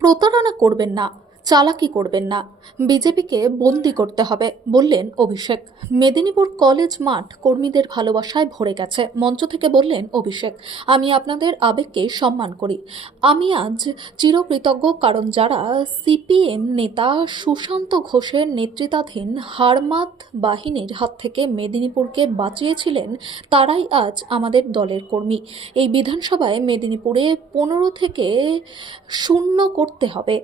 প্রতারণা করবেন না, চালাকি করবেন না, বিজেপিকে বন্দি করতে হবে বললেন অভিষেক। মেদিনীপুর কলেজ মাঠ কর্মীদের ভালোবাসায় ভরে গেছে, মঞ্চ থেকে বললেন অভিষেক। আমি আপনাদের আবেগকে সম্মান করি। আমি আজ চিরকৃতজ্ঞ, কারণ যারা সিপিএম নেতা সুশান্ত ঘোষের নেতৃত্বাধীন হারমাত বাহিনীর হাত থেকে মেদিনীপুরকে বাঁচিয়েছিলেন, তারাই আজ আমাদের দলের কর্মী। এই বিধানসভায় মেদিনীপুরে 15 থেকে 0 করতে হবে।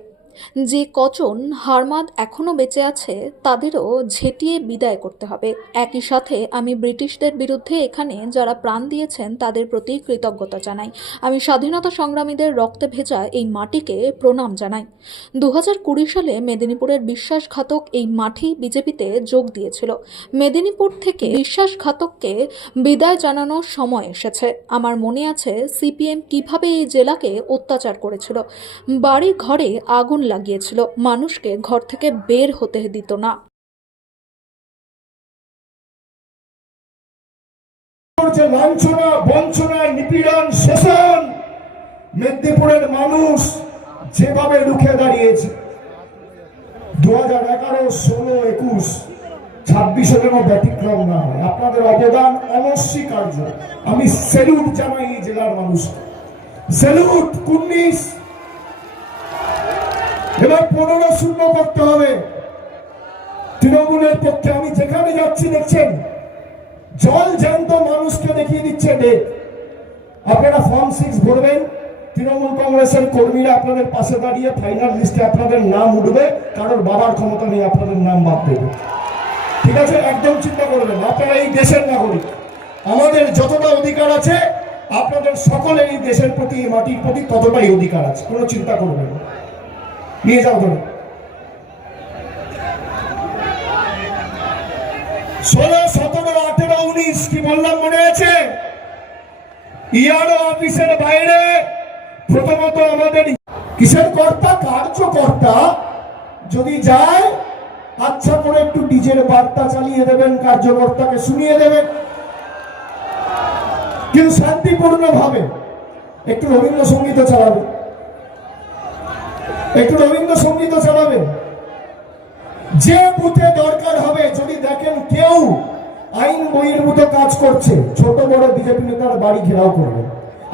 যে কজন হারমাদ এখনও বেঁচে আছে তাদেরও ঝেঁটিয়ে বিদায় করতে হবে। একই সাথে আমি ব্রিটিশদের বিরুদ্ধে এখানে যারা প্রাণ দিয়েছেন তাদের প্রতি কৃতজ্ঞতা জানাই। আমি স্বাধীনতা সংগ্রামীদের রক্তে ভেজা এই মাটিকে প্রণাম জানাই। 2020 সালে মেদিনীপুরের বিশ্বাসঘাতক এই মাটি বিজেপিতে যোগ দিয়েছিল। মেদিনীপুর থেকে বিশ্বাসঘাতককে বিদায় জানানোর সময় এসেছে। আমার মনে আছে সিপিএম কিভাবে এই জেলাকে অত্যাচার করেছিল, বাড়ি ঘরে আগুন লাগিয়েছিল, মানুষকে ঘর থেকে বের হতে দিত না। লাঞ্ছনা, বঞ্চনা, নিপীড়ন, শোষণ মেদিনীপুরের মানুষ যেভাবে রুখে দাঁড়িয়েছে 2011, 16, 21, 26 যেন ব্যতিক্রম না হয়। আপনাদের অবদান অনস্বীকার্য। আমি স্যালুট জানাই এই জেলার মানুষ, স্যালুট। 19 এবার 15-0 করতে হবে তৃণমূলের পক্ষে। আমি যেখানে যাচ্ছি দেখছেন জল জ্যান্ত মানুষকে দেখিয়ে দিচ্ছে ডেট। আপনারা ফর্ম 6 ভরবেন, তৃণমূল কংগ্রেসের কর্মীরা আপনাদের পাশে দাঁড়িয়ে ফাইনাল লিস্টে আপনাদের নাম উঠবে। কারোর বাবার ক্ষমতা নেই আপনাদের নাম বাদ দেবে, ঠিক আছে? একদম চিন্তা করবেন। আপনারা এই দেশের নাগরিক, আমাদের যতটা অধিকার আছে আপনাদের সকলের এই দেশের প্রতি, এই মাটির প্রতি ততটাই অধিকার আছে। কোনো চিন্তা করবেন না, নিয়ে যাও ধরে। 16, 17, 18, 19 কি বললাম মনে আছে? ইয়ারও অফিসের বাইরে প্রথমত আমাদের কিসের কর্তা, কার্যকর্তা যদি যায় আচ্ছা করে একটু ডিজের বার্তা চালিয়ে দেবেন, কার্যকর্তাকে শুনিয়ে দেবেন, কিন্তু শান্তিপূর্ণ ভাবে একটু রবীন্দ্রসঙ্গীত চালাবে, একটু রবীন্দ্রসঙ্গীত চালাবে। যে বুথে দরকার হবে, যদি দেখেন কেউ আইন বহির্ভূত কাজ করছে, ছোট বড় বিজেপি নেতার বাড়ি ঘেরাও করবে,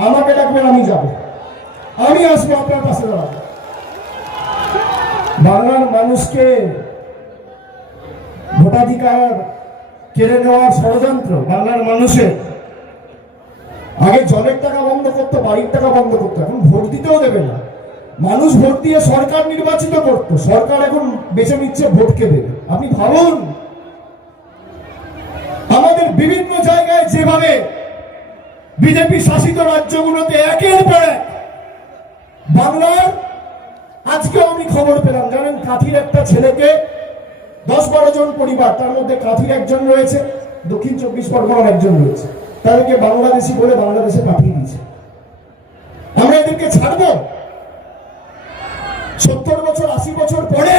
আমাকে ডাকবেন, আমি যাব, আমি আসবো আপনার পাশে দাঁড়াবো। বাংলার মানুষকে ভোটাধিকার কেড়ে নেওয়ার ষড়যন্ত্র বাংলার মানুষের। আগে জলের টাকা বন্ধ করতো, বাড়ির টাকা বন্ধ করতো, এখন ভোট দিতেও দেবে না। মানুষ ভোট দিয়ে সরকার নির্বাচিত করতো, সরকার এখন বেছে নিচ্ছে ভোটকে দেবে। আপনি ভাবুন আমাদের বিভিন্ন জায়গায় যেভাবে বিজেপি শাসিত রাজ্যগুলোতে একের পর এক বাংলার, আজকেও আমি খবর পেলাম, জানেন কাঁথির একটা ছেলেকে 10-12 জন পরিবার, তার মধ্যে কাঁথির একজন রয়েছে, দক্ষিণ 24 পরগনার একজন রয়েছে, তাদেরকে বাংলাদেশি বলে বাংলাদেশে পাঠিয়ে দিয়েছে। আমরা এদেরকে ছাড়বো? 70 বছর 80 বছর পরে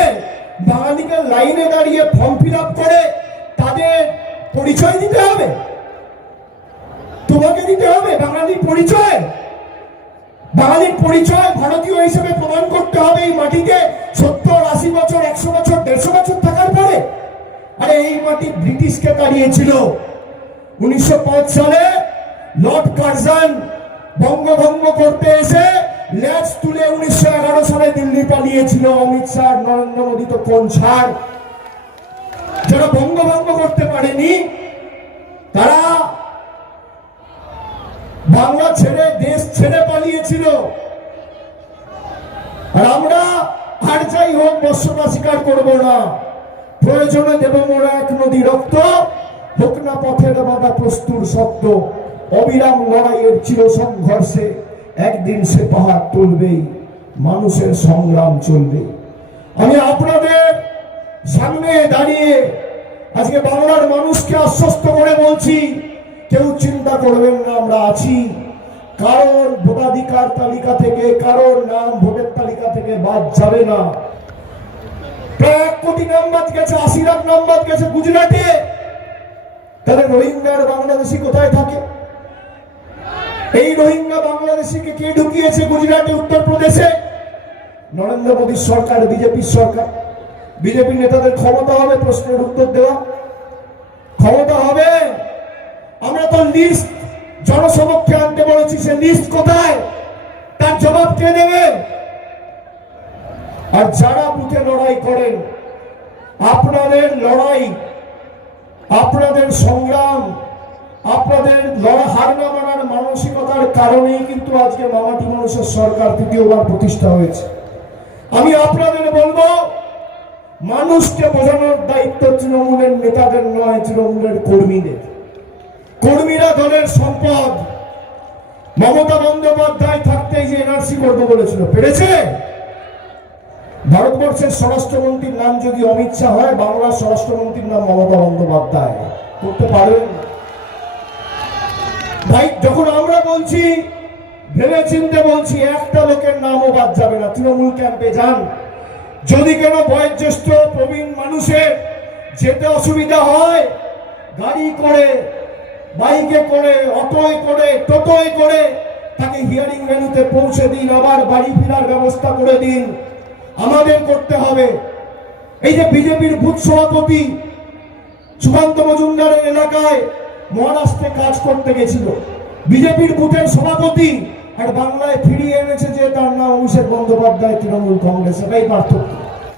বাঙালিকে লাইনে দাঁড়িয়ে ফর্ম ফিল আপ করে তাদের পরিচয় দিতে হবে, তোমাকে দিতে হবে বাঙালির পরিচয়। বাঙালির পরিচয় ভারতীয় হিসেবে প্রমাণ করতে হবে এই মাটিতে 70, 80 বছর, 100 বছর, 150 বছর থাকার পরে। আরে এই মাটি ব্রিটিশকে তাড়িয়েছিল 1905 সালে। লর্ড কার্জন বঙ্গভঙ্গ করতে এসে ল্যাচ তুলে 1911 সালে দিল্লি পালিয়েছিল। অমিত শাহ, নরেন্দ্র মোদী তো কোন ছাড়। যারা বঙ্গভঙ্গ করতে পারেনি তারা বাংলা ছেড়ে, দেশ ছেড়ে পালিয়েছিল। আর আমরা আর যাই হোক বর্ষতা স্বীকার করব না। প্রয়োজনে দেব মোরা এক নদী রক্ত, হোক না পথের বাধা প্রস্তুর শব্দ। অবিরাম লড়াইয়ের চির সংঘর্ষে একদিন সে পাহাড় তুলবেই, মানুষের সংগ্রাম চলবে। আমি আপনাদের সামনে দাঁড়িয়ে আজকে বাংলার মানুষকে আশ্বস্ত করে বলছি, কেউ চিন্তা করবেন না, আমরা আছি। কারণ ভোটাধিকার তালিকা থেকে কারোর নাম ভোটের তালিকা থেকে বাদ যাবে না। প্রায় 1 কোটি নাম বাদ গেছে, 80 লাখ নাম বাদ গেছে গুজরাটে। তাহলে রোহিঙ্গার বাংলাদেশি কোথায় থাকে? এই রোহিঙ্গা বাংলাদেশিকে কে ঢুকিয়েছে গুজরাটে, উত্তরপ্রদেশে? নরেন্দ্র মোদীর সরকার, বিজেপির সরকার। বিজেপি নেতাদের ক্ষমতা হবে প্রশ্নের উত্তর দেওয়া, ক্ষমতা হবে। আমরা তো লিস্ট জনসমক্ষে আনতে বলেছি, সে লিস্ট কোথায়, তার জবাব কে দেবে? আর যারা বুথে লড়াই করেন, আপনাদের লড়াই, আপনাদের সংগ্রাম, আপনাদের হার না মানার মানসিকতার কারণেই কিন্তু আজকে মামাটি মানুষের সরকার তৃতীয়বার প্রতিষ্ঠা হয়েছে। আমি আপনাদের বলবো, মানুষকে বোঝানোর দায়িত্ব তৃণমূলের নেতাদের নয়, তৃণমূলের কর্মীদের। কর্মীরা দলের সম্পদ। মমতা বন্দ্যোপাধ্যায় থাকতেই যে এনআরসি করতে বলেছিল, পেরেছে? ভারতবর্ষের স্বরাষ্ট্রমন্ত্রীর নাম যদি অমিত শাহ হয়, বাংলার স্বরাষ্ট্রমন্ত্রীর নাম মমতা বন্দ্যোপাধ্যায়। করতে পারবেন? ভাই, যখন আমরা বলছি, ভেবে চিন্তে বলছি, একটা লোকের নামও বাদ যাবে না। তৃণমূল ক্যাম্পে যান, যদি কোনো বয়োজ্যেষ্ঠ প্রবীণ মানুষের যেতে অসুবিধা হয়, গাড়ি করে, বাইকে করে, অটোয় করে, টোটোয় করে তাকে হিয়ারিং ভেন্যুতে পৌঁছে দিন, আবার বাড়ি ফেরার ব্যবস্থা করে দিন। আমাদের করতে হবে। এই যে বিজেপির বুথ সভাপতি সুকান্ত মজুমদারের এলাকায় মহারাষ্ট্রে কাজ করতে গেছিল, বিজেপির বুথের সভাপতি, আর বাংলায় ফিরিয়ে এনেছে যে তার নাম অভিষেক বন্দ্যোপাধ্যায়, তৃণমূল কংগ্রেস। এটাই পার্থক্য।